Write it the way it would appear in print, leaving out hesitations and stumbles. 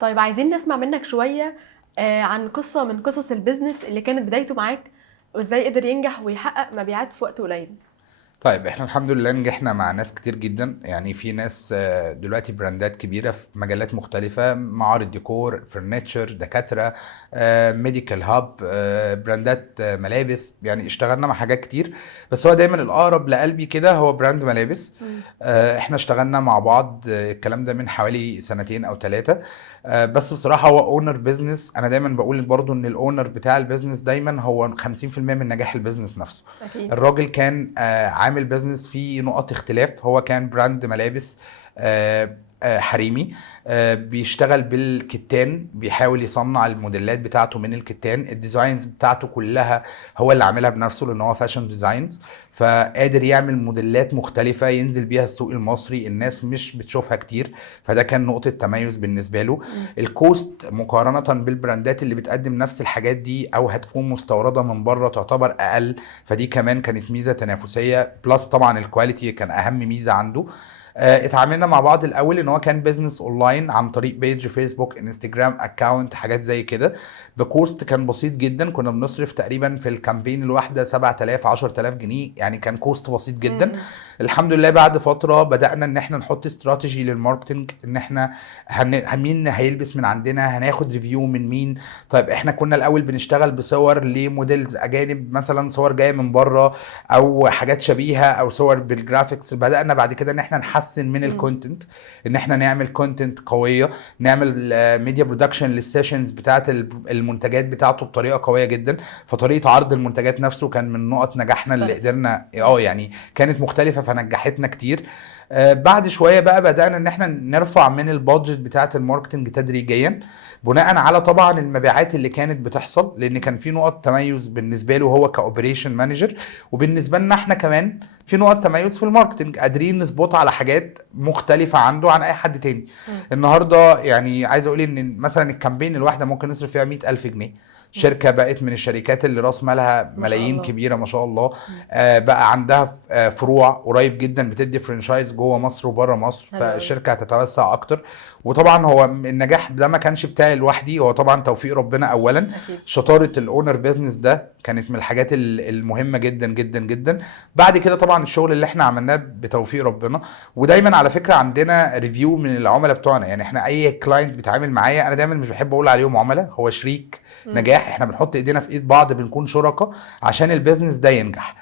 طيب عايزين نسمع منك شوية عن قصة من قصص البيزنس اللي كانت بدايته معاك، وازاي قدر ينجح ويحقق مبيعات في وقت قليل. طيب احنا الحمد لله نجحنا مع ناس كتير جدا، يعني في ناس دلوقتي براندات كبيرة في مجالات مختلفة، معارض ديكور، فرنتشر، دكاترة، ميديكال هاب، براندات ملابس. يعني اشتغلنا مع حاجات كتير، بس هو دايما الأقرب لقلبي كده هو براند ملابس. مم. احنا اشتغلنا مع بعض الكلام ده من حوالي سنتين او ثلاثة. بس بصراحة هو اونر بيزنس. انا دايما بقول برضو ان الاونر بتاع البيزنس دايما هو 50% من نجاح البيزنس نفسه. اكيد. الراجل كان عامل بيزنس فيه نقط اختلاف. هو كان براند ملابس حريمي، بيشتغل بالكتان، بيحاول يصنع الموديلات بتاعته من الكتان. الديزاينز بتاعته كلها هو اللي عاملها بنفسه لان هو فاشن ديزاينز، فقادر يعمل موديلات مختلفة ينزل بيها السوق المصري، الناس مش بتشوفها كتير، فده كان نقطة تميز بالنسبة له. مم. الكوست مقارنة بالبراندات اللي بتقدم نفس الحاجات دي او هتكون مستوردة من بره تعتبر اقل، فدي كمان كانت ميزه تنافسيه. بلس طبعا الكواليتي كان اهم ميزه عنده. اتعاملنا مع بعض الاول ان هو كان بيزنس اونلاين عن طريق بيج فيسبوك، انستجرام، اكاونت، حاجات زي كده. بكوست كان بسيط جدا، كنا بنصرف تقريبا في الكامبين الواحده 7000 10000 جنيه، يعني كان كوست بسيط جدا. مم. الحمد لله بعد فتره بدانا ان احنا نحط استراتيجي للماركتنج، ان احنا مين هيلبس من عندنا، هناخد ريفيو من مين. طيب احنا كنا الاول بنشتغل بصور لموديلز اجانب، مثلا صور جايه من بره او حاجات شبيهه او صور بالجرافيكس. بدانا بعد كده ان احنا نحسن من مم. الكونتنت، ان احنا نعمل كونتنت قويه، نعمل ميديا برودكشن للسيشنز بتاعه المنتجات بتاعته بطريقه قويه جدا. فطريقه عرض المنتجات نفسه كان من نقط نجاحنا اللي اختلف. قدرنا مم. يعني كانت مختلفه فنجحتنا كتير. بعد شويه بقى بدانا ان احنا نرفع من البادجت بتاعه الماركتنج تدريجيا، بناء على طبعا المبيعات اللي كانت بتحصل، لان كان في نقط تميز بالنسبه له هو كاوبريشن مانجر، وبالنسبه لنا احنا كمان في نقط تميز في الماركتنج، قادرين نظبط على حاجات مختلفه عنده عن اي حد تاني. مم. النهارده يعني عايز اقول ان مثلا الكامبين الواحده ممكن نصرف فيها 100000 جنيه. مم. شركه بقت من الشركات اللي راس مالها ما شاء ملايين الله. كبيره ما شاء الله. مم. بقى عندها فروع قريب جدا، بتدي فرنشايز جوه مصر وبره مصر، حلو قوي. فالشركه هتتوسع اكتر. وطبعا هو النجاح ده ما كانش بتاعي لوحدي، هو طبعا توفيق ربنا اولا. اكيد. شطاره الاونر بيزنس ده كانت من الحاجات المهمه جدا جدا جدا. بعد كده طبعا الشغل اللي احنا عملناه بتوفيق ربنا. ودايما على فكره عندنا ريفيو من العملاء بتوعنا، يعني احنا اي كلاينت بيتعامل معايا انا دايما مش بحب اقول عليهم عملاء، هو شريك مم. نجاح. احنا بنحط ايدينا في ايد بعض، بنكون شركاء عشان البيزنس ده ينجح.